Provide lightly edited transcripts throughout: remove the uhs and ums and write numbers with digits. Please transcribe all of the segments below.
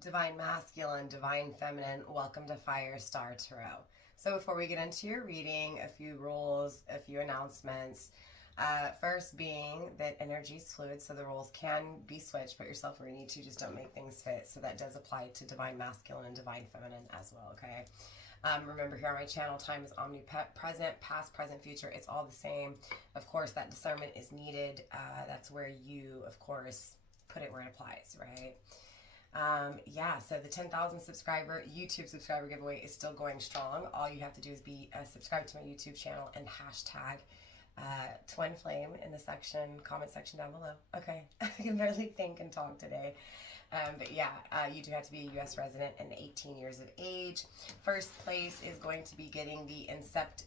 Divine Masculine, Divine Feminine, welcome to Firestar Tarot. So before we get into your reading, a few rules, a few announcements. First being that energy is fluid, so the roles can be switched. Put yourself where you need to, just don't make things fit. So that does apply to Divine Masculine and Divine Feminine as well, okay? Remember, here on my channel, time is omnipresent, past, present, future. It's all the same. Of course, that discernment is needed. That's where you, of course, put it where it applies, right? So the 10,000 subscriber YouTube subscriber giveaway is still going strong. All you have to do is be subscribed to my YouTube channel and hashtag twinflame in the comment section down below. Okay, I can barely think and talk today. You do have to be a U.S. resident and 18 years of age. First place is going to be getting the Insecta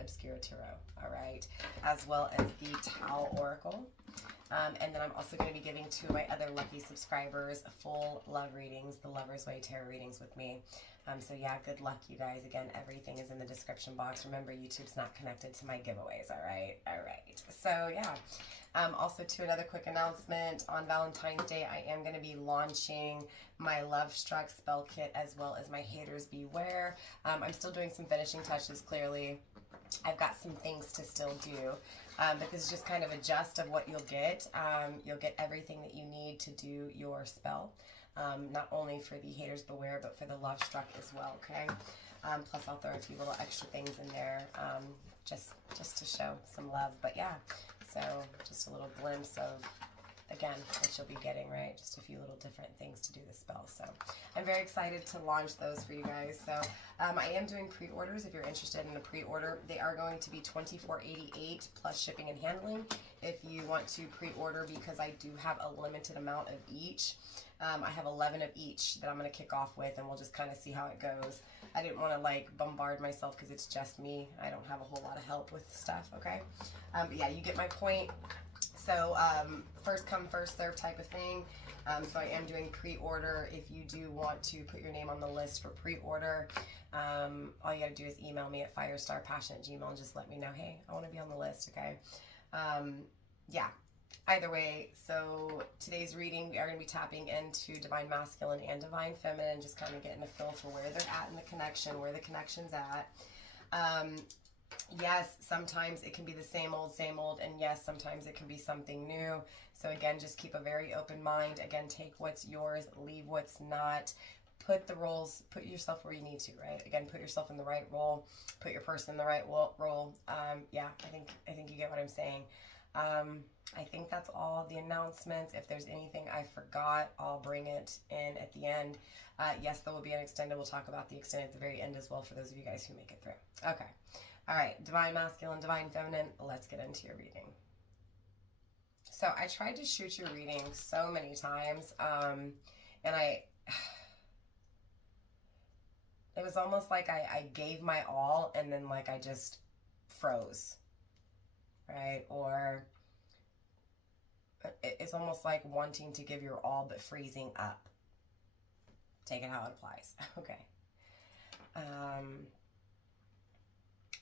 Obscura Tarot, all right, as well as the Tau Oracle. And then I'm also going to be giving two of my other lucky subscribers full love readings, the Lover's Way Tarot readings with me. Good luck, you guys. Again, everything is in the description box. Remember, YouTube's not connected to my giveaways, all right? All right. Also, to another quick announcement, on Valentine's Day, I am going to be launching my Love Struck spell kit as well as my Haters Beware. I'm still doing some finishing touches, clearly. I've got some things to still do, but this is just kind of a gist of what you'll get. You'll get everything that you need to do your spell, not only for the Haters Beware, but for the Love Struck as well, okay? Plus I'll throw a few little extra things in there, just to show some love. But yeah, so just a little glimpse of, again, what you'll be getting, right? Just a few little different things to do the spell. So I'm very excited to launch those for you guys. So I am doing pre-orders. If you're interested in a pre-order, they are going to be $24.88 plus shipping and handling. If you want to pre-order, because I do have a limited amount of each. I have 11 of each that I'm going to kick off with, and we'll just kind of see how it goes. I didn't want to bombard myself because it's just me. I don't have a whole lot of help with stuff, okay? You get my point. So first come, first serve type of thing. So I am doing pre-order. If you do want to put your name on the list for pre-order, all you gotta do is email me at firestarpassion@gmail.com and just let me know, hey, I want to be on the list, okay? Either way, so today's reading, we are going to be tapping into Divine Masculine and Divine Feminine, just kind of getting a feel for where they're at in the connection, where the connection's at. Yes, sometimes it can be the same old, and yes, sometimes it can be something new. So again, just keep a very open mind. Again, take what's yours, leave what's not. Put the roles, put yourself where you need to, right? Again, put yourself in the right role, put your person in the right role. I think you get what I'm saying. I think that's all the announcements. If there's anything I forgot, I'll bring it in at the end. Yes, there will be an extended. We'll talk about the extended at the very end as well for those of you guys who make it through. Okay. All right. Divine Masculine, Divine Feminine. Let's get into your reading. So I tried to shoot your reading so many times, and it was almost like I gave my all and then I just froze, right? Or it's almost like wanting to give your all but freezing up. Take it how it applies. Okay.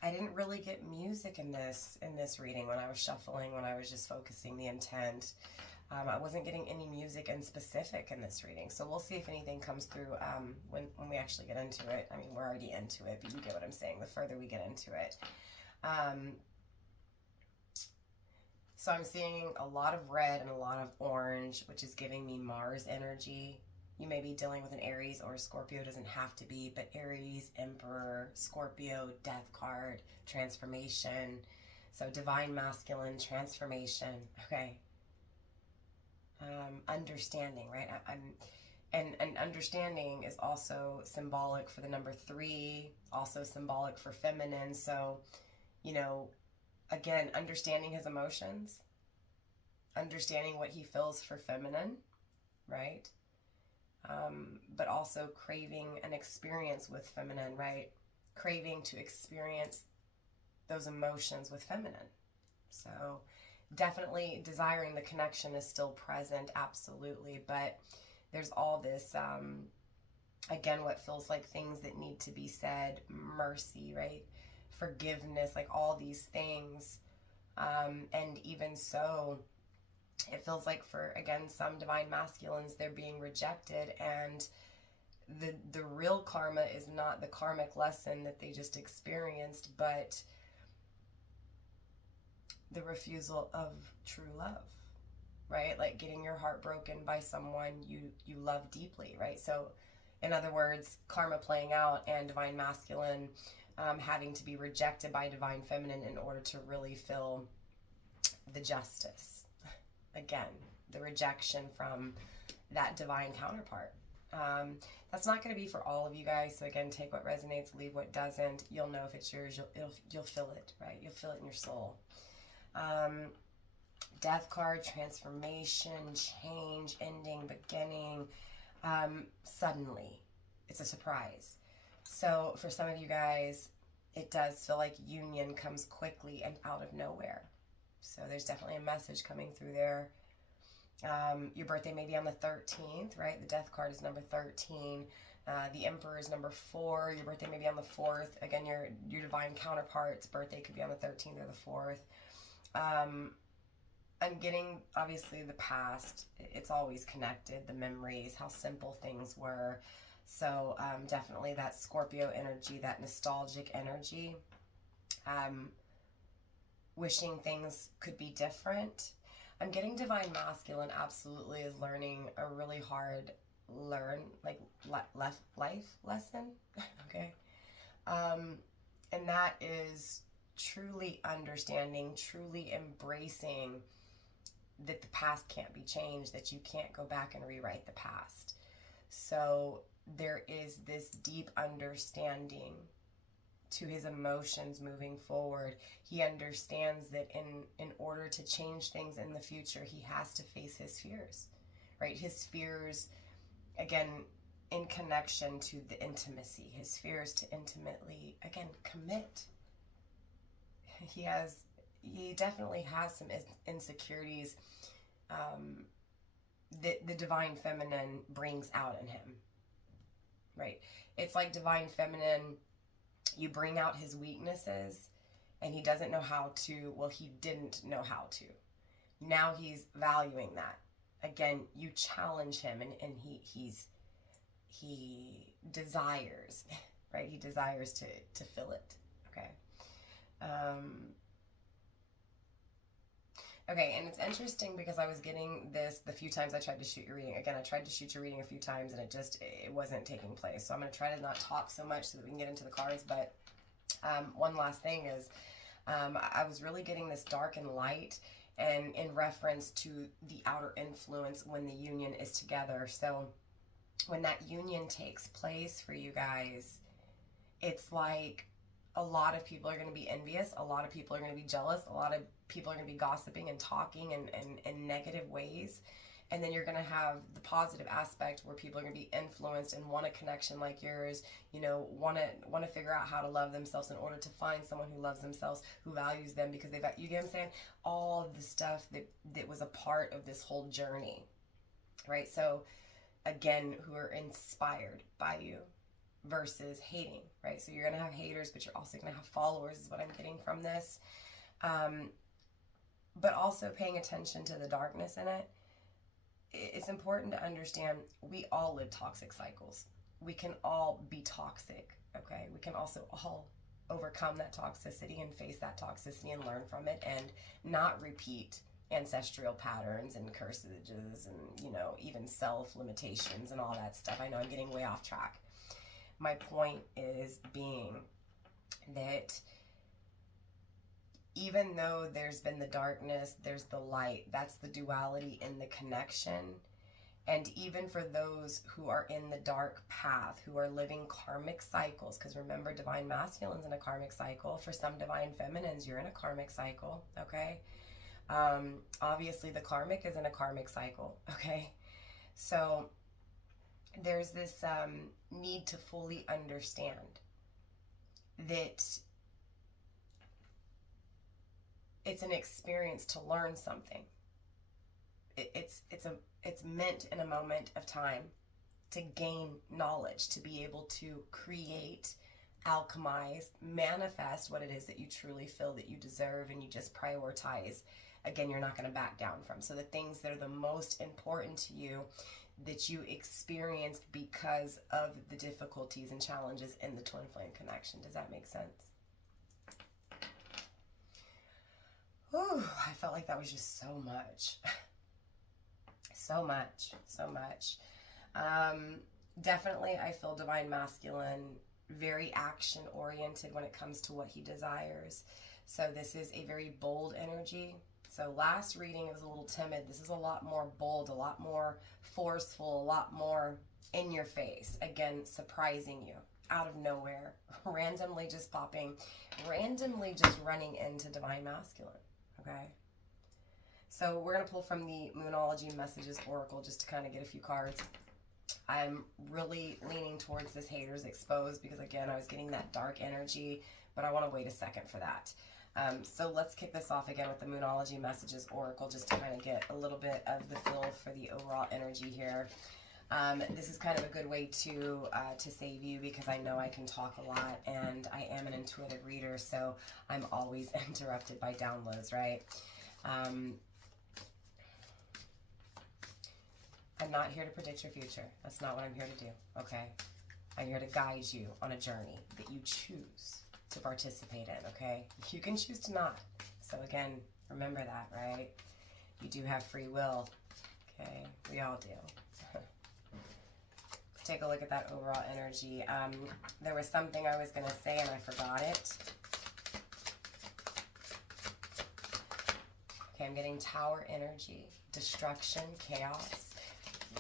I didn't really get music in this reading when I was shuffling, when I was just focusing the intent. I wasn't getting any music in specific in this reading. So we'll see if anything comes through when we actually get into it. I mean, we're already into it, but you get what I'm saying, the further we get into it. So I'm seeing a lot of red and a lot of orange, which is giving me Mars energy. You may be dealing with an Aries or a Scorpio, doesn't have to be, but Aries, Emperor, Scorpio, Death card, transformation. So Divine Masculine, transformation, okay. Understanding, right? And understanding is also symbolic for the number 3, also symbolic for feminine. So, again, understanding his emotions, understanding what he feels for feminine, right? But also craving an experience with feminine, right? Craving to experience those emotions with feminine. So definitely desiring the connection is still present, absolutely. But there's all this, again, what feels like things that need to be said, mercy, right? Forgiveness, all these things. And even so, It feels like for, again, some divine masculines, they're being rejected, and the real karma is not the karmic lesson that they just experienced, but the refusal of true love, right? Like getting your heart broken by someone you love deeply, right? So in other words, karma playing out, and divine masculine having to be rejected by divine feminine in order to really feel the justice. Again, the rejection from that divine counterpart. That's not going to be for all of you guys. So again, take what resonates, leave what doesn't. You'll know if it's yours. You'll feel it, right? You'll feel it in your soul. Death card, transformation, change, ending, beginning. Suddenly, it's a surprise. So for some of you guys, it does feel like union comes quickly and out of nowhere. So there's definitely a message coming through there. Your birthday may be on the 13th, right? The death card is number 13. The Emperor is number 4. Your birthday may be on the 4th. Again, your divine counterpart's birthday could be on the 13th or the 4th. I'm getting, obviously, the past. It's always connected. The memories, how simple things were. So definitely that Scorpio energy, that nostalgic energy. Wishing things could be different. I'm getting divine masculine absolutely is learning a really hard life lesson. Okay. And that is truly understanding, truly embracing that the past can't be changed, that you can't go back and rewrite the past. So there is this deep understanding to his emotions moving forward. He understands that in order to change things in the future, he has to face his fears, right? His fears, again, in connection to the intimacy, his fears to intimately, again, commit. He definitely has some insecurities that the divine feminine brings out in him, right? It's like divine feminine, you bring out his weaknesses and he doesn't know how to, well, he didn't know how to. Now he's valuing that. Again, you challenge him and he desires, right? He desires to feel it, okay? Okay, and it's interesting because I was getting this the few times I tried to shoot your reading. Again, I tried to shoot your reading a few times and it wasn't taking place. So I'm going to try to not talk so much so that we can get into the cards. But one last thing is I was really getting this dark and light, and in reference to the outer influence when the union is together. So when that union takes place for you guys, it's like a lot of people are going to be envious. A lot of people are going to be jealous. A lot of people are going to be gossiping and talking in negative ways. And then you're going to have the positive aspect where people are going to be influenced and want a connection like yours, you know, want to figure out how to love themselves in order to find someone who loves themselves, who values them, because they've got, you get what I'm saying? All of the stuff that was a part of this whole journey, right? So again, who are inspired by you versus hating, right? So you're going to have haters, but you're also going to have followers is what I'm getting from this. But also paying attention to the darkness in it. It's important to understand we all live toxic cycles. We can all be toxic, okay? We can also all overcome that toxicity and face that toxicity and learn from it and not repeat ancestral patterns and cursages and, you know, even self-limitations and all that stuff. I know I'm getting way off track. My point is being that even though there's been the darkness, there's the light. That's the duality in the connection. And even for those who are in the dark path, who are living karmic cycles, because remember, divine masculine's in a karmic cycle. For some divine feminines, you're in a karmic cycle, okay? Obviously, the karmic is in a karmic cycle, okay? So there's this need to fully understand that it's an experience to learn something. It's meant in a moment of time to gain knowledge, to be able to create, alchemize, manifest what it is that you truly feel that you deserve, and you just prioritize again, you're not going to back down from. So the things that are the most important to you that you experienced because of the difficulties and challenges in the twin flame connection. Does that make sense? Whew, I felt like that was just so much. So much, so much. Definitely, I feel divine masculine, very action oriented when it comes to what he desires. So this is a very bold energy. So last reading it was a little timid. This is a lot more bold, a lot more forceful, a lot more in your face. Again, surprising you out of nowhere, randomly just popping, randomly just running into divine masculine. Okay. So we're going to pull from the Moonology Messages Oracle just to kind of get a few cards. I'm really leaning towards this haters exposed because, again, I was getting that dark energy, but I want to wait a second for that. So let's kick this off again with the Moonology Messages Oracle just to kind of get a little bit of the feel for the overall energy here. This is kind of a good way to save you because I know I can talk a lot and I am an intuitive reader, so I'm always interrupted by downloads, right? I'm not here to predict your future. That's not what I'm here to do, okay? I'm here to guide you on a journey that you choose to participate in, okay? You can choose to not. So again, remember that, right? You do have free will, okay? We all do. Let's take a look at that overall energy. There was something I was going to say and I forgot it. Okay, I'm getting tower energy, destruction, chaos.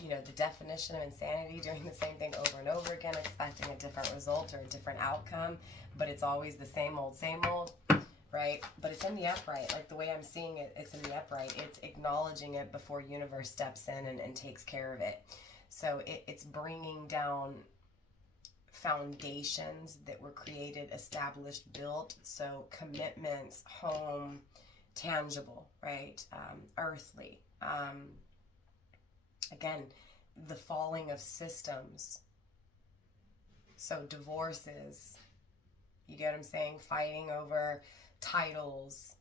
You know, the definition of insanity, doing the same thing over and over again, expecting a different result or a different outcome, but it's always the same old, right? But it's in the upright. Like the way I'm seeing it, it's in the upright. It's acknowledging it before universe steps in and takes care of it. So it's bringing down foundations that were created, established, built. So commitments, home, tangible, right? Earthly. Again, the falling of systems. So divorces, you get what I'm saying? Fighting over titles,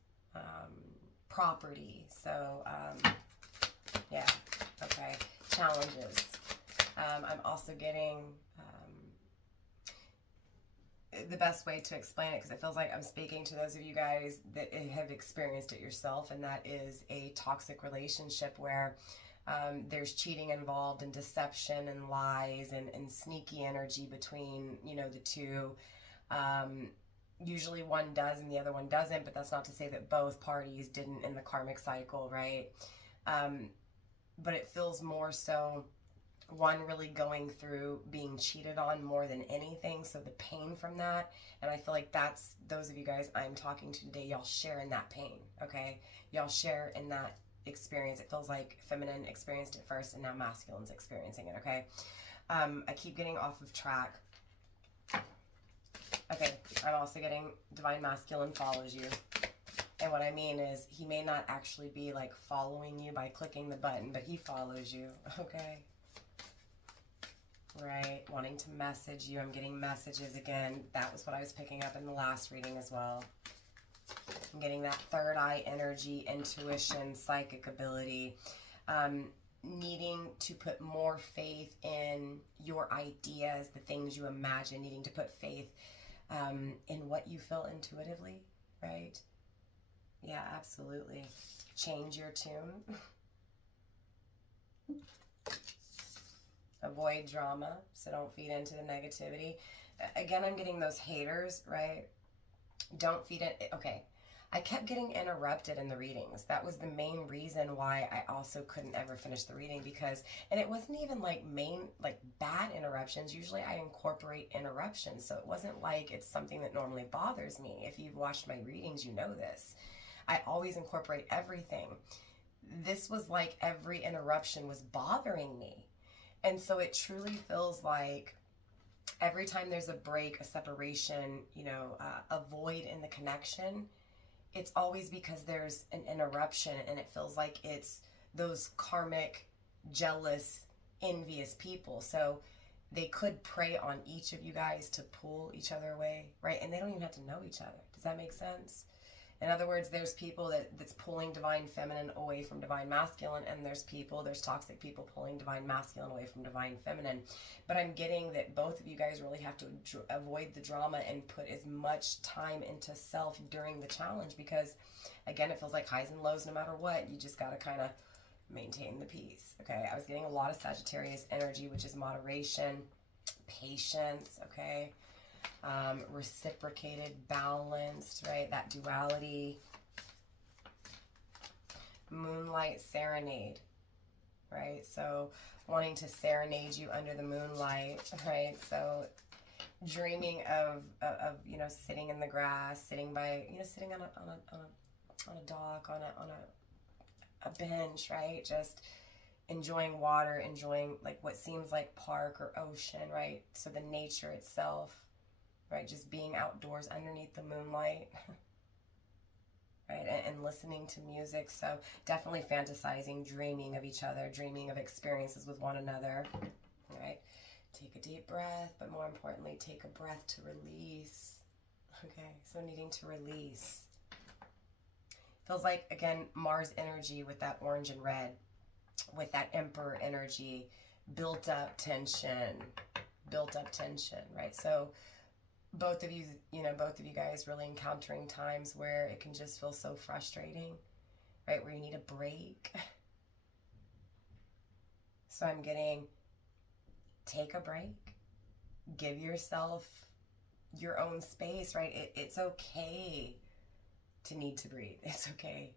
property. So, yeah, okay. Challenges. I'm also getting the best way to explain it, because it feels like I'm speaking to those of you guys that have experienced it yourself, and that is a toxic relationship where there's cheating involved and deception and lies and sneaky energy between, you know, the two. Usually one does and the other one doesn't, but that's not to say that both parties didn't in the karmic cycle, right? But it feels more so one really going through being cheated on more than anything, so the pain from that. And I feel like that's, those of you guys I'm talking to today, y'all share in that pain, okay? Y'all share in that experience. It feels like feminine experienced it first and now masculine's experiencing it, okay? I keep getting off of track. Okay, I'm also getting divine masculine follows you. And what I mean is he may not actually be like following you by clicking the button, but he follows you, okay? Right, wanting to message you. I'm getting messages again. That was what I was picking up in the last reading as well. I'm getting that third eye energy, intuition, psychic ability, needing to put more faith in your ideas, the things you imagine, needing to put faith in what you feel intuitively, right? Yeah, absolutely. Change your tune. Avoid drama, so don't feed into the negativity. Again, I'm getting those haters, right? Don't feed it. Okay, I kept getting interrupted in the readings. That was the main reason why I also couldn't ever finish the reading, because, and it wasn't even like bad interruptions. Usually I incorporate interruptions, so it wasn't like it's something that normally bothers me. If you've watched my readings, you know this. I always incorporate everything. This was like every interruption was bothering me. And so it truly feels like every time there's a break, a separation, you know, a void in the connection, it's always because there's an interruption, and it feels like it's those karmic, jealous, envious people. So they could prey on each of you guys to pull each other away, right? And they don't even have to know each other. Does that make sense? In other words, there's people that's pulling divine feminine away from divine masculine, and there's toxic people pulling divine masculine away from divine feminine. But I'm getting that both of you guys really have to avoid the drama and put as much time into self during the challenge, because again, it feels like highs and lows no matter what. You just got to kind of maintain the peace. Okay, I was getting a lot of Sagittarius energy, which is moderation, patience, okay, reciprocated, balanced, right, that duality, moonlight serenade, right, so wanting to serenade you under the moonlight, right, so dreaming of you know, sitting in the grass, sitting by, you know, sitting on a dock, on a bench, right, just enjoying water, enjoying like what seems like park or ocean, right, so the nature itself, right, just being outdoors underneath the moonlight, right, and listening to music. So definitely fantasizing, dreaming of each other, dreaming of experiences with one another, right. Take a deep breath, but more importantly, take a breath to release. Okay, so needing to release. Feels like, again, Mars energy with that orange and red, with that Emperor energy, built up tension, right? So both of you, you know, both of you guys really encountering times where it can just feel so frustrating, right? Where you need a break. So I'm getting, take a break, give yourself your own space, right? It's okay to need to breathe. It's okay.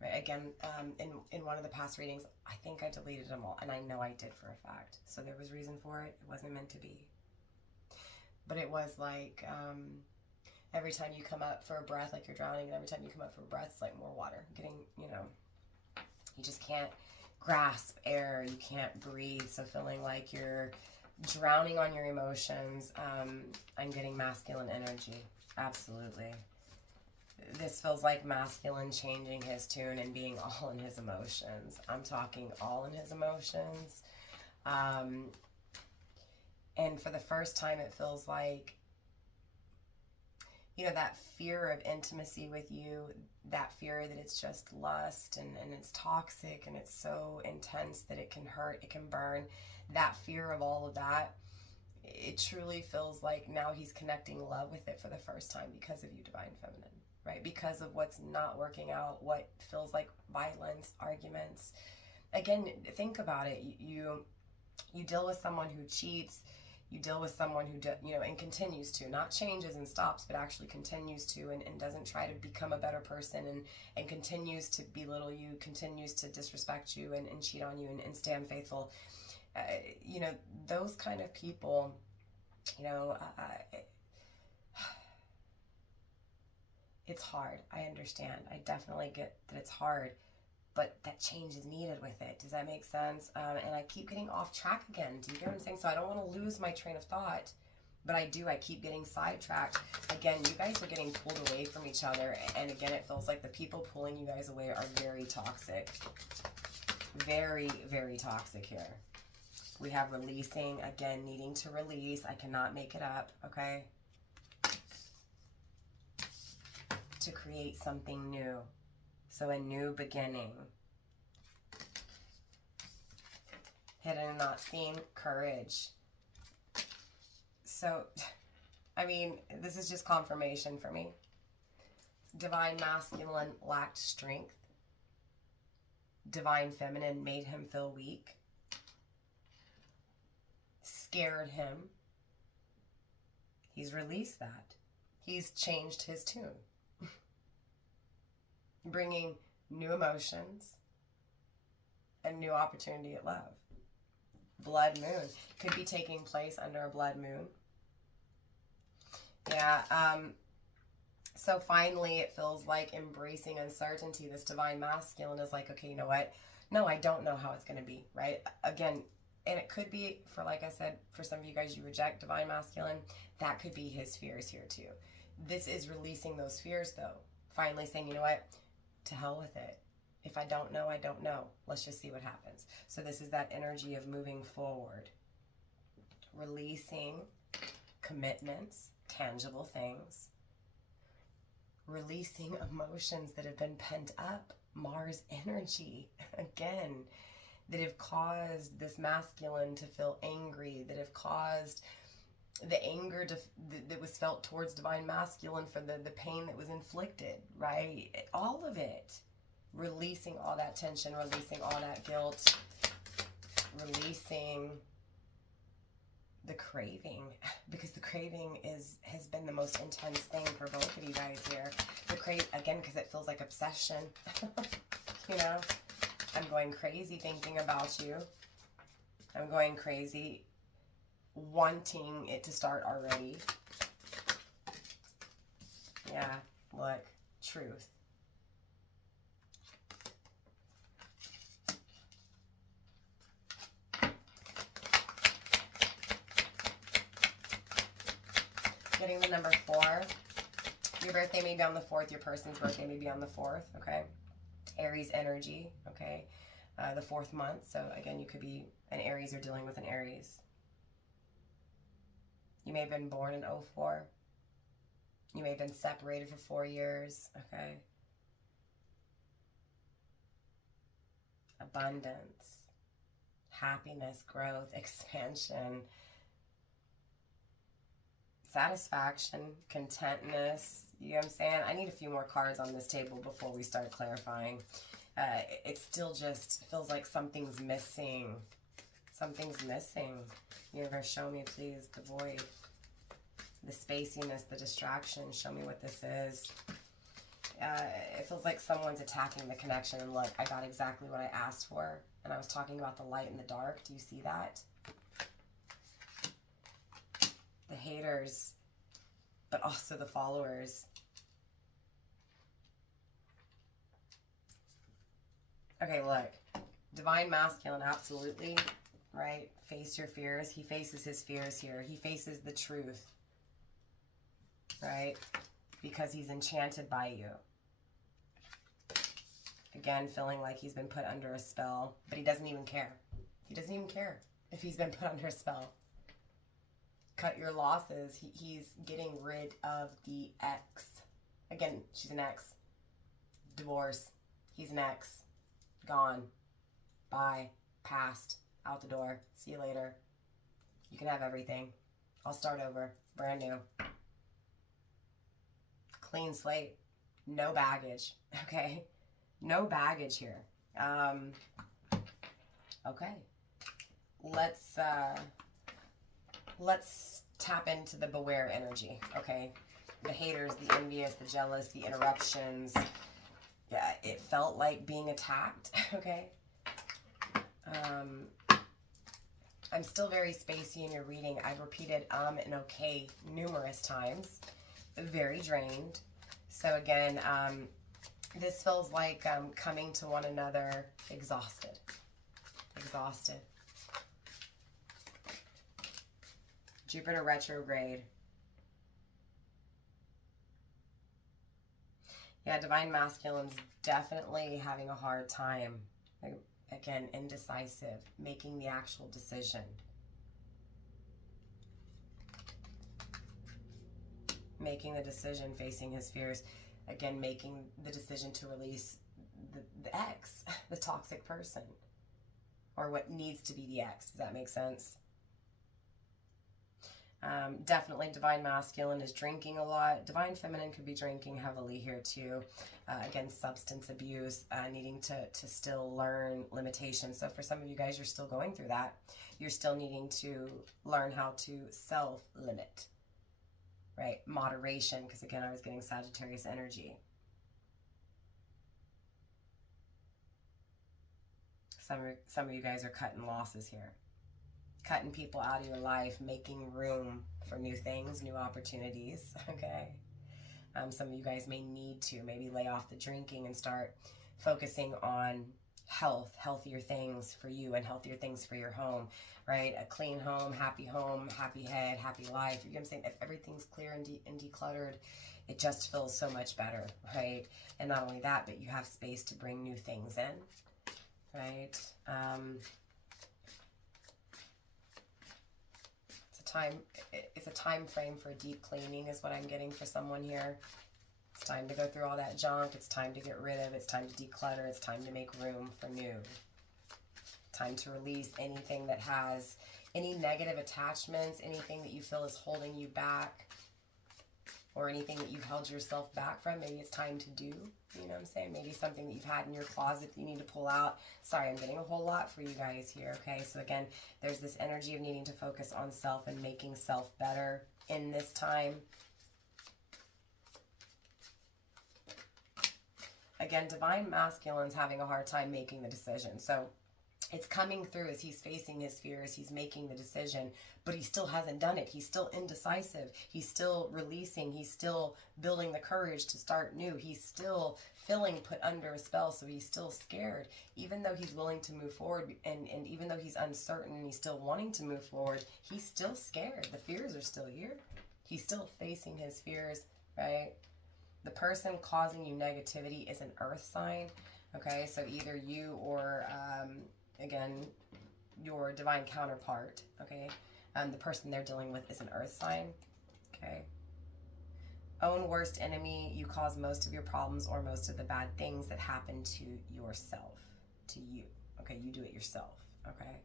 Right? Again, in one of the past readings, I think I deleted them all, and I know I did for a fact. So there was reason for it. It wasn't meant to be. But it was like, every time you come up for a breath, like you're drowning, and every time you come up for a breath, it's like more water. Getting, you know, you just can't grasp air. You can't breathe. So feeling like you're drowning on your emotions. I'm getting masculine energy. Absolutely. This feels like masculine changing his tune and being all in his emotions. I'm talking all in his emotions. And for the first time, it feels like, you know, that fear of intimacy with you, that fear that it's just lust and it's toxic and it's so intense that it can hurt, it can burn, that fear of all of that, it truly feels like now he's connecting love with it for the first time because of you, Divine Feminine, right? Because of what's not working out, what feels like violence, arguments. Again, think about it. You deal with someone who cheats. You deal with someone who, you know, and continues to, not changes and stops, but actually continues to and doesn't try to become a better person and continues to belittle you, continues to disrespect you and cheat on you and stay unfaithful. You know, those kind of people, you know, it's hard. I understand. I definitely get that it's hard. But that change is needed with it. Does that make sense? And I keep getting off track again. Do you get what I'm saying? So I don't want to lose my train of thought, but I do. I keep getting sidetracked. Again, you guys are getting pulled away from each other. And again, it feels like the people pulling you guys away are very toxic. Very, very toxic here. We have releasing. Again, needing to release. I cannot make it up, okay? To create something new. So a new beginning. Hidden and not seen, courage. So, I mean, this is just confirmation for me. Divine Masculine lacked strength. Divine Feminine made him feel weak. Scared him. He's released that. He's changed his tune. Bringing new emotions and new opportunity at love. Blood moon. Could be taking place under a blood moon. Yeah. So finally, it feels like embracing uncertainty. This Divine Masculine is like, okay, you know what? No, I don't know how it's going to be, right? Again, and it could be, for like I said, for some of you guys, you reject Divine Masculine. That could be his fears here too. This is releasing those fears, though. Finally saying, you know what? To hell with it. If I don't know, I don't know. Let's just see what happens. So this is that energy of moving forward. Releasing commitments, tangible things. releasing emotions that have been pent up, Mars energy, again, that have caused this masculine to feel angry, that have caused the anger that was felt towards divine masculine for the pain that was inflicted, right? All of it. Releasing all that tension, releasing all that guilt, releasing the craving, because the craving has been the most intense thing for both of you guys here. The crave, again, because it feels like obsession. You know, I'm going crazy thinking about you. I'm going crazy wanting it to start already. Yeah, look, truth. Getting the number 4. Your birthday may be on the 4th. Your person's birthday may be on the 4th, okay? Aries energy, okay? The 4th month. So, again, you could be an Aries or dealing with an Aries. You may have been born in 04. You may have been separated for 4 years, okay? Abundance, happiness, growth, expansion, satisfaction, contentness. You know what I'm saying? I need a few more cards on this table before we start clarifying. It still just feels like something's missing. Something's missing. Universe, show me, please, the void, the spaciness, the distraction. Show me what this is. It feels like someone's attacking the connection. And look, I got exactly what I asked for. And I was talking about the light and the dark. Do you see that? The haters, but also the followers. Okay, look. Divine masculine, absolutely. Right? Face your fears. He faces his fears here. He faces the truth. Right? Because he's enchanted by you. Again, feeling like he's been put under a spell, but he doesn't even care. He doesn't even care if he's been put under a spell. Cut your losses. He's getting rid of the ex. Again, she's an ex. Divorce. He's an ex. Gone. Bye. Passed. Out the door. See you later. You can have everything. I'll start over. Brand new. Clean slate. No baggage. Okay? No baggage here. Okay. Let's tap into the beware energy, okay? The haters, the envious, the jealous, the interruptions. Yeah, it felt like being attacked, okay? I'm still very spacey in your reading. I've repeated and okay numerous times. Very drained. So again, this feels like coming to one another exhausted. Exhausted. Jupiter retrograde. Yeah, divine masculine's definitely having a hard time. Again, indecisive, making the actual decision. Making the decision, facing his fears. Again, making the decision to release the ex, the toxic person. Or what needs to be the ex. Does that make sense? Definitely divine masculine is drinking a lot. Divine feminine could be drinking heavily here too. Again, substance abuse, needing to still learn limitations. So for some of you guys, you're still going through that. You're still needing to learn how to self-limit, right? Moderation, because again, I was getting Sagittarius energy. Some of you guys are cutting losses here. Cutting people out of your life, making room for new things, new opportunities, okay? Some of you guys may need to maybe lay off the drinking and start focusing on health, healthier things for you and healthier things for your home, right? A clean home, happy head, happy life. You know what I'm saying? If everything's clear and decluttered, it just feels so much better, right? And not only that, but you have space to bring new things in, right? It's a time frame for deep cleaning is what I'm getting for someone here. It's time to go through all that junk. It's time to get rid of. It's time to declutter. It's time to make room for new. Time to release anything that has any negative attachments, anything that you feel is holding you back, or anything that you've held yourself back from. Maybe it's time to do, you know what I'm saying? Maybe something that you've had in your closet that you need to pull out. Sorry, I'm getting a whole lot for you guys here, okay? So again, there's this energy of needing to focus on self and making self better in this time. Again, divine masculine's having a hard time making the decision. So it's coming through as he's facing his fears, he's making the decision, but he still hasn't done it. He's still indecisive. He's still releasing. He's still building the courage to start new. He's still feeling put under a spell, so he's still scared. Even though he's willing to move forward, and even though he's uncertain, he's still wanting to move forward, he's still scared. The fears are still here. He's still facing his fears, right? The person causing you negativity is an earth sign, okay? So either you or... again, your divine counterpart, okay? The person they're dealing with is an earth sign, okay? Own worst enemy, you cause most of your problems or most of the bad things that happen to yourself, to you, okay? You do it yourself, okay?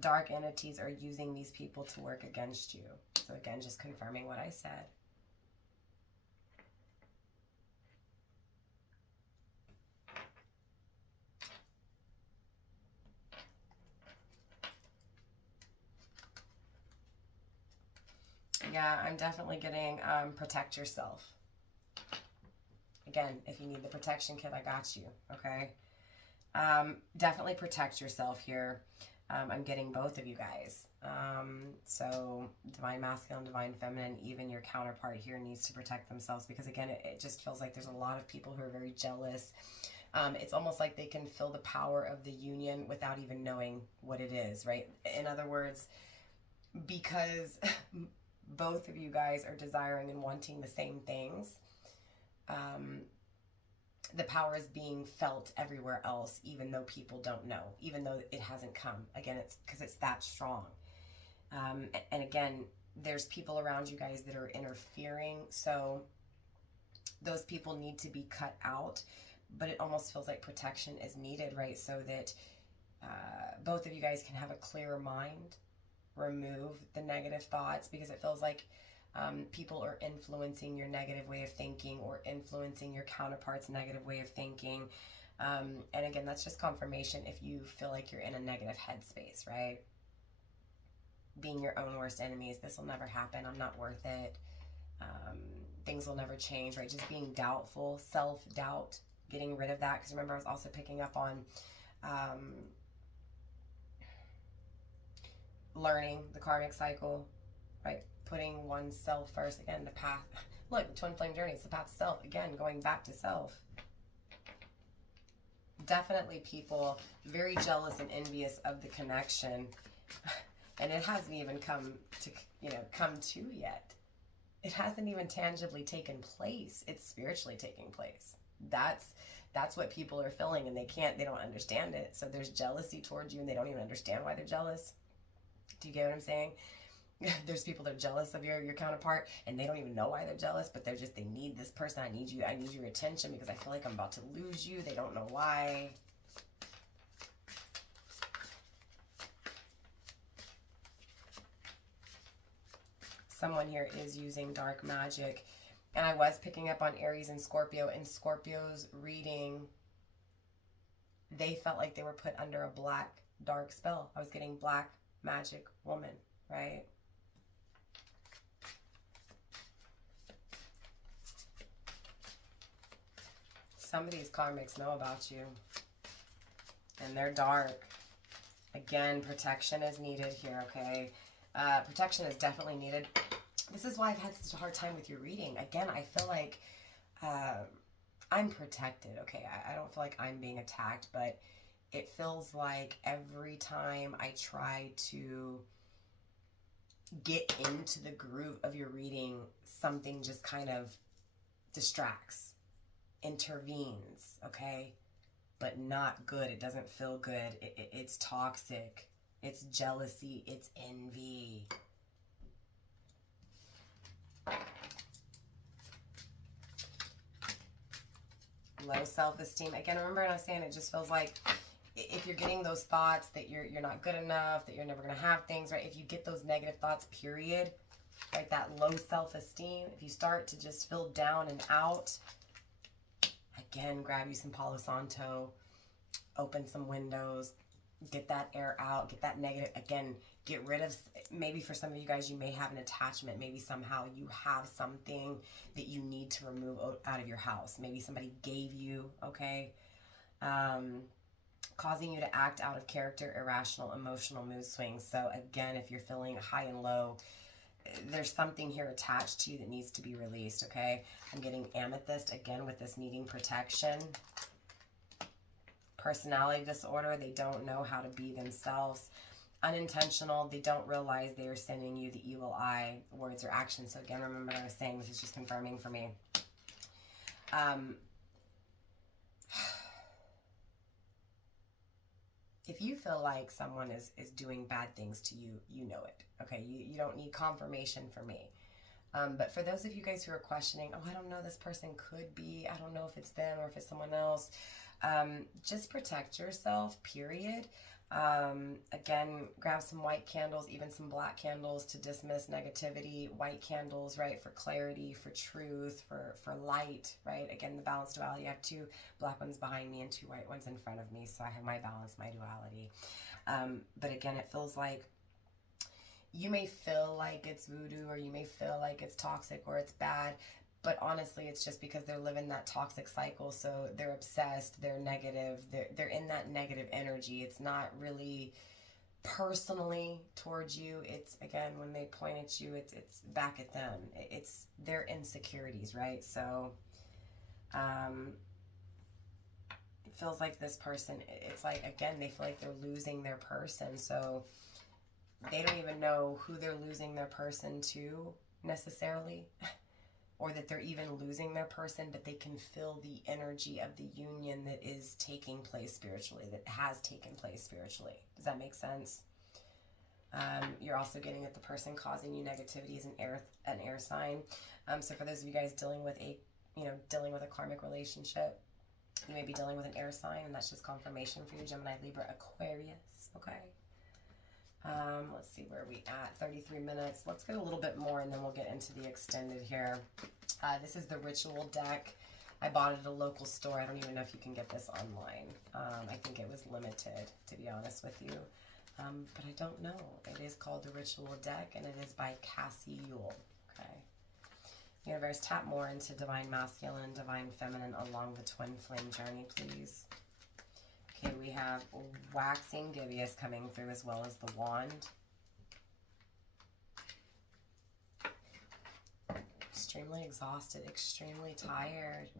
Dark entities are using these people to work against you. So again, just confirming what I said. Yeah, I'm definitely getting protect yourself. Again, if you need the protection kit, I got you, okay? Definitely protect yourself here. I'm getting both of you guys. So divine masculine, divine feminine, even your counterpart here needs to protect themselves, because again, it just feels like there's a lot of people who are very jealous. It's almost like they can feel the power of the union without even knowing what it is, right? In other words, because... both of you guys are desiring and wanting the same things. The power is being felt everywhere else, even though people don't know, even though it hasn't come. Again, it's because it's that strong. And again, there's people around you guys that are interfering. So those people need to be cut out, but it almost feels like protection is needed, right? So that both of you guys can have a clearer mind, remove the negative thoughts, because it feels like people are influencing your negative way of thinking or influencing your counterpart's negative way of thinking. And again, that's just confirmation if you feel like you're in a negative headspace, right? Being your own worst enemies. This will never happen. I'm not worth it. Things will never change, right? Just being doubtful, self-doubt, getting rid of that. Because remember, I was also picking up on learning the karmic cycle, right? Putting oneself first. Again, the path. Look, the twin flame journey, it's the path to self. Again, going back to self. Definitely people very jealous and envious of the connection. And it hasn't even come to yet. It hasn't even tangibly taken place. It's spiritually taking place. That's what people are feeling, and they don't understand it. So there's jealousy towards you, and they don't even understand why they're jealous. Do you get what I'm saying? There's people that are jealous of your counterpart, and they don't even know why they're jealous, but they need this person. I need your attention because I feel like I'm about to lose you. They don't know why. Someone here is using dark magic, and I was picking up on Aries and Scorpio. In Scorpio's reading, they felt like they were put under a black, dark spell. I was getting black magic woman, right? Some of these karmics know about you, and they're dark. Again, protection is needed here, okay? Protection is definitely needed. This is why I've had such a hard time with your reading. Again, I feel like I'm protected, okay? I don't feel like I'm being attacked, but it feels like every time I try to get into the groove of your reading, something just kind of distracts, intervenes, okay? But not good. It doesn't feel good. It's toxic. It's jealousy. It's envy. Low self-esteem. Again, remember when I was saying it just feels like if you're getting those thoughts that you're not good enough, that you're never going to have things, right? If you get those negative thoughts, period, right, that low self-esteem, if you start to just feel down and out, again, grab you some Palo Santo, open some windows, get that air out, get that negative, again, get rid of, maybe for some of you guys, you may have an attachment. Maybe somehow you have something that you need to remove out of your house. Maybe somebody gave you, okay, causing you to act out of character, irrational, emotional mood swings. So again, if you're feeling high and low, there's something here attached to you that needs to be released, okay? I'm getting amethyst again with this needing protection. Personality disorder, they don't know how to be themselves. Unintentional, they don't realize they are sending you the evil eye, words or actions. So again, remember what I was saying, this is just confirming for me. If you feel like someone is doing bad things to you, you know it, okay? You don't need confirmation from me. But for those of you guys who are questioning, oh, I don't know, this person could be, I don't know if it's them or if it's someone else, just protect yourself, period. Again, grab some white candles, even some black candles to dismiss negativity. White candles, right, for clarity, for truth, for light, right? Again, the balanced duality. I have 2 black ones behind me and 2 white ones in front of me, so I have my balance, my duality. But again, it feels like you may feel like it's voodoo, or you may feel like it's toxic or it's bad, but honestly, it's just because they're living that toxic cycle. So they're obsessed, they're negative, they're in that negative energy. It's not really personally towards you. It's, again, when they point at you, it's back at them. It's their insecurities, right? So it feels like this person, it's like, again, they feel like they're losing their person. So they don't even know who they're losing their person to necessarily. Or that they're even losing their person, but they can feel the energy of the union that is taking place spiritually, that has taken place spiritually. Does that make sense? You're also getting that the person causing you negativity is an air sign. So for those of you guys dealing with a karmic relationship, you may be dealing with an air sign, and that's just confirmation for you, Gemini, Libra, Aquarius, okay? Let's see where we at, 33 minutes. Let's get a little bit more and then we'll get into the extended here. This is the ritual deck. I bought it at a local store. I don't even know if you can get this online. I think it was limited, to be honest with you. But I don't know. It is called the ritual deck, and it is by Cassie Yule. Okay. Universe, tap more into divine masculine and divine feminine along the twin flame journey, please. Okay, we have waxing gibeah coming through, as well as the wand. Extremely exhausted, extremely tired.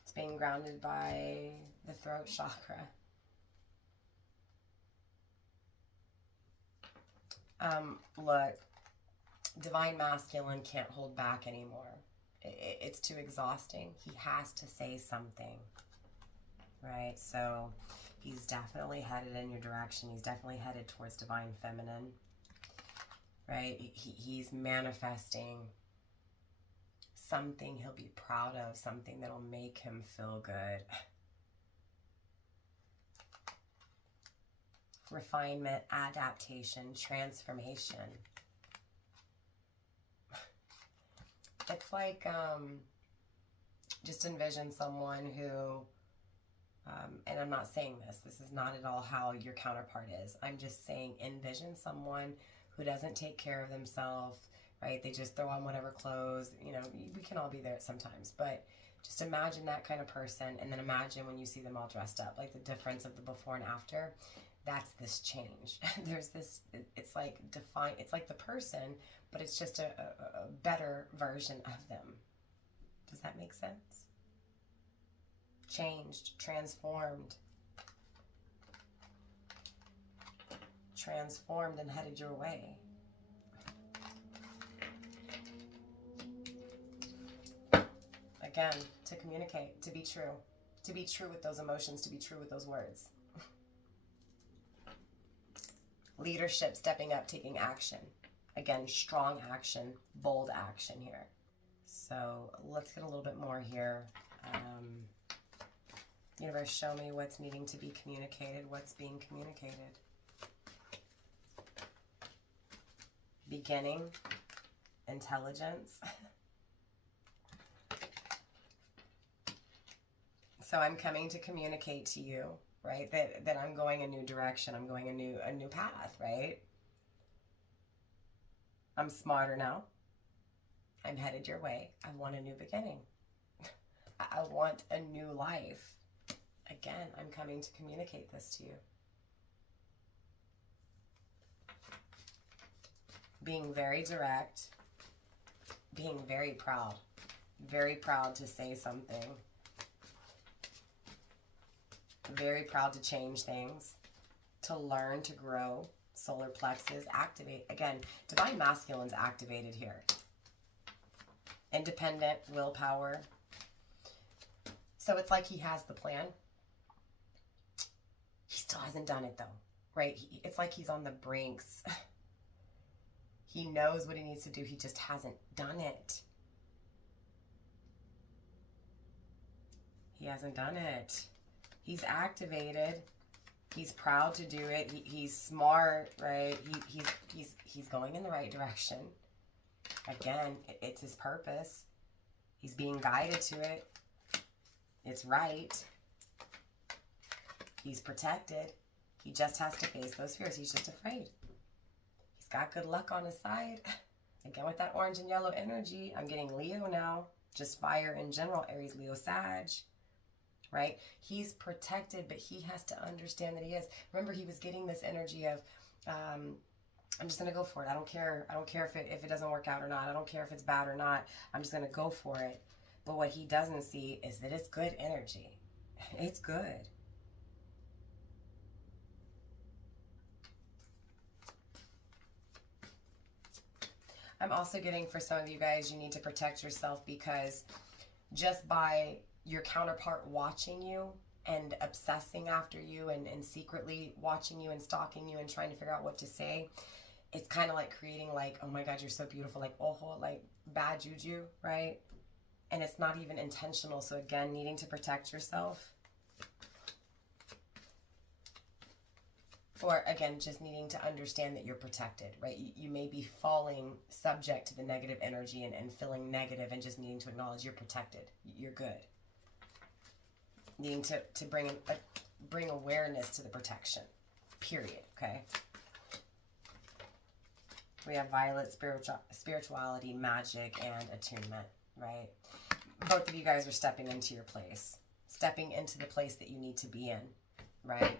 It's being grounded by the throat chakra. Look, divine masculine can't hold back anymore. It's too exhausting. He has to say something. Right, so he's definitely headed in your direction. He's definitely headed towards divine feminine. Right, he's manifesting something he'll be proud of, something that'll make him feel good. Refinement, adaptation, transformation. It's like, just envision someone who, and I'm not saying this is not at all how your counterpart is. I'm just saying envision someone who doesn't take care of themselves, right? They just throw on whatever clothes, you know, we can all be there sometimes, but just imagine that kind of person, and then imagine when you see them all dressed up, like the difference of the before and after. That's this change. There's this, it's like it's like the person, but it's just a better version of them. Does that make sense? Changed, transformed and headed your way. Again, to communicate, to be true with those emotions, to be true with those words. Leadership, stepping up, taking action. Again, strong action, bold action here. So let's get a little bit more here. Universe, show me what's needing to be communicated, what's being communicated. Beginning, intelligence. So I'm coming to communicate to you, right, that I'm going a new direction, I'm going a new path, right? I'm smarter now. I'm headed your way. I want a new beginning. I want a new life. Again, I'm coming to communicate this to you. Being very direct, being very proud to say something, very proud to change things, to learn, to grow. Solar plexus, activate. Again, divine masculine's activated here. Independent, willpower. So it's like he has the plan. He still hasn't done it though, right? It's like he's on the brinks. He knows what he needs to do. He just hasn't done it. He hasn't done it. He's activated. He's proud to do it. He's smart, right? He's going in the right direction. Again, it's his purpose. He's being guided to it. It's right. He's protected. He just has to face those fears. He's just afraid. He's got good luck on his side. Again, with that orange and yellow energy, I'm getting Leo now. Just fire in general. Aries, Leo, Sag. Right? He's protected, but he has to understand that he is. Remember, he was getting this energy of, I'm just going to go for it. I don't care. I don't care if it doesn't work out or not. I don't care if it's bad or not. I'm just going to go for it. But what he doesn't see is that it's good energy. It's good. I'm also getting, for some of you guys, you need to protect yourself, because just by your counterpart watching you and obsessing after you and secretly watching you and stalking you and trying to figure out what to say, it's kind of like creating like, oh my God, you're so beautiful, like, oh, like bad juju, right? And it's not even intentional. So again, needing to protect yourself. Or again, just needing to understand that you're protected, right? You may be falling subject to the negative energy and feeling negative, and just needing to acknowledge you're protected. You're good. Needing to bring awareness to the protection, period, okay? We have violet, spirituality, magic, and attunement, right? Both of you guys are stepping into your place, stepping into the place that you need to be in, right?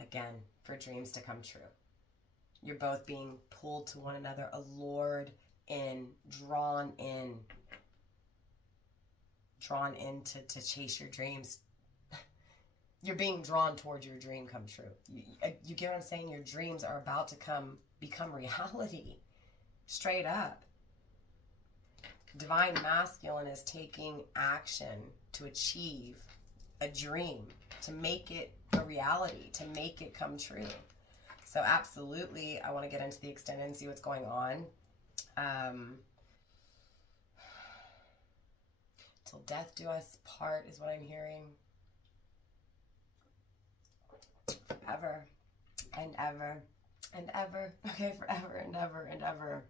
Again, for dreams to come true. You're both being pulled to one another, allured in, drawn in to chase your dreams. You're being drawn towards your dream come true. You get what I'm saying? Your dreams are about to become reality. Straight up. Divine masculine is taking action to achieve a dream, to make it a reality, to make it come true. So absolutely, I want to get into the extended and see what's going on. Till death do us part is what I'm hearing. Forever and ever and ever. Okay, forever and ever and ever.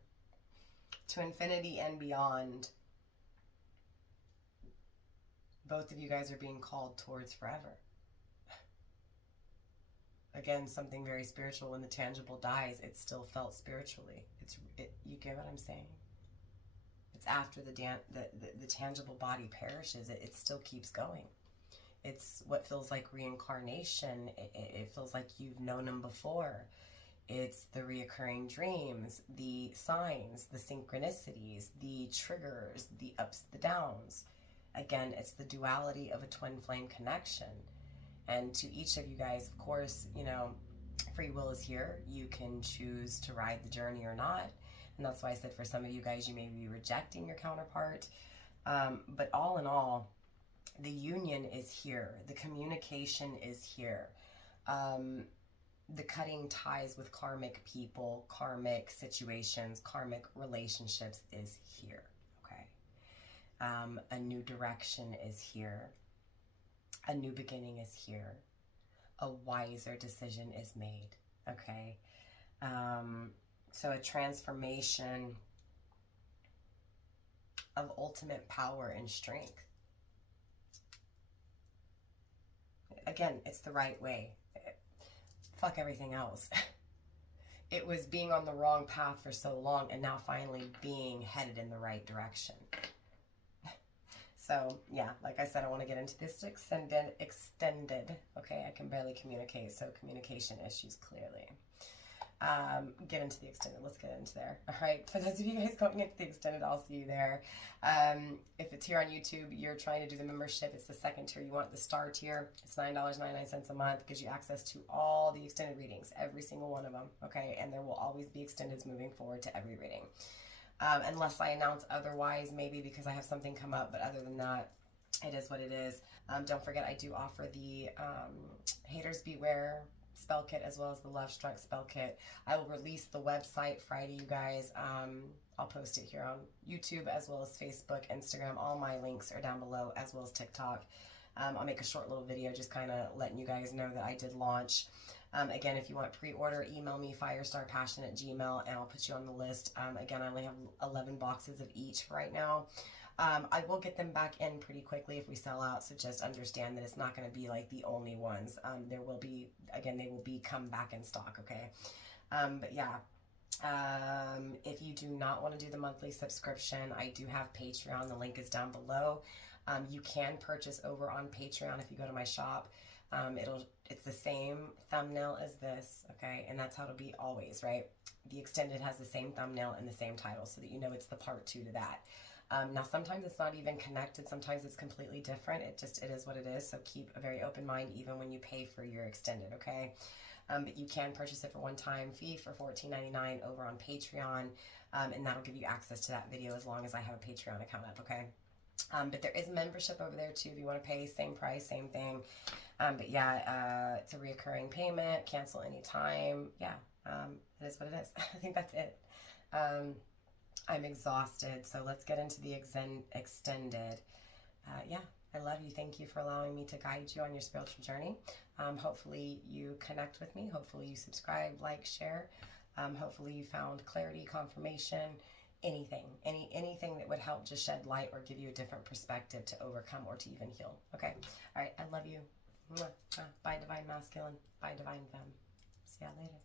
To infinity and beyond. Both of you guys are being called towards forever. Again, something very spiritual. When the tangible dies, it's still felt spiritually. You get what I'm saying? It's after the tangible body perishes, it still keeps going. It's what feels like reincarnation. It feels like you've known them before. It's the reoccurring dreams, the signs, the synchronicities, the triggers, the ups, the downs. Again, it's the duality of a twin flame connection. And to each of you guys, of course, you know, free will is here. You can choose to ride the journey or not. And that's why I said for some of you guys, you may be rejecting your counterpart. But all in all, the union is here. The communication is here. the cutting ties with karmic people, karmic situations, karmic relationships is here, okay? A new direction is here. A new beginning is here. A wiser decision is made, okay? So a transformation of ultimate power and strength. Again, it's the right way. Fuck everything else. It was being on the wrong path for so long, and now finally being headed in the right direction. So yeah, like I said, I want to get into this extended. Okay, I can barely communicate, so communication issues clearly. Get into the extended. Let's get into there. All right, for those of you guys going into the extended, I'll see you there. If it's here on YouTube, you're trying to do the membership, it's the second tier. You want the star tier. It's $9.99 a month. Gives you access to all the extended readings, every single one of them. Okay, and there will always be extendeds moving forward to every reading. Unless I announce otherwise, maybe because I have something come up, but other than that, it is what it is. Don't forget, I do offer the Haters Beware spell kit as well as the Love Struck spell kit. I will release the website Friday, you guys. I'll post it here on YouTube as well as Facebook, Instagram. All my links are down below, as well as TikTok. I'll make a short little video just kind of letting you guys know that I did launch. Again, if you want pre-order, email me firestarpassion@gmail.com and I'll put you on the list. Again, I only have 11 boxes of each right now. I will get them back in pretty quickly if we sell out, so just understand that it's not going to be like the only ones. There will be, again, they will be come back in stock, okay? But yeah, if you do not want to do the monthly subscription, I do have Patreon. The link is down below. You can purchase over on Patreon if you go to my shop. It's the same thumbnail as this, okay? And that's how it'll be always, right? The extended has the same thumbnail and the same title, so that you know it's the part 2 to that. Now, sometimes it's not even connected. Sometimes it's completely different. It is what it is. So keep a very open mind even when you pay for your extended, okay? But you can purchase it for one-time fee for $14.99 over on Patreon, and that'll give you access to that video as long as I have a Patreon account up, okay? But there is membership over there too if you want to pay, same price, same thing. But yeah, it's a reoccurring payment, cancel anytime. Yeah, it is what it is. I think that's it. I'm exhausted, so let's get into the extended. Yeah, I love you. Thank you for allowing me to guide you on your spiritual journey. Hopefully you connect with me. Hopefully you subscribe, like, share. Hopefully you found clarity, confirmation, anything that would help just shed light or give you a different perspective to overcome or to even heal. Okay. All right. I love you. Bye, Divine Masculine. Bye, Divine Femme. See ya later.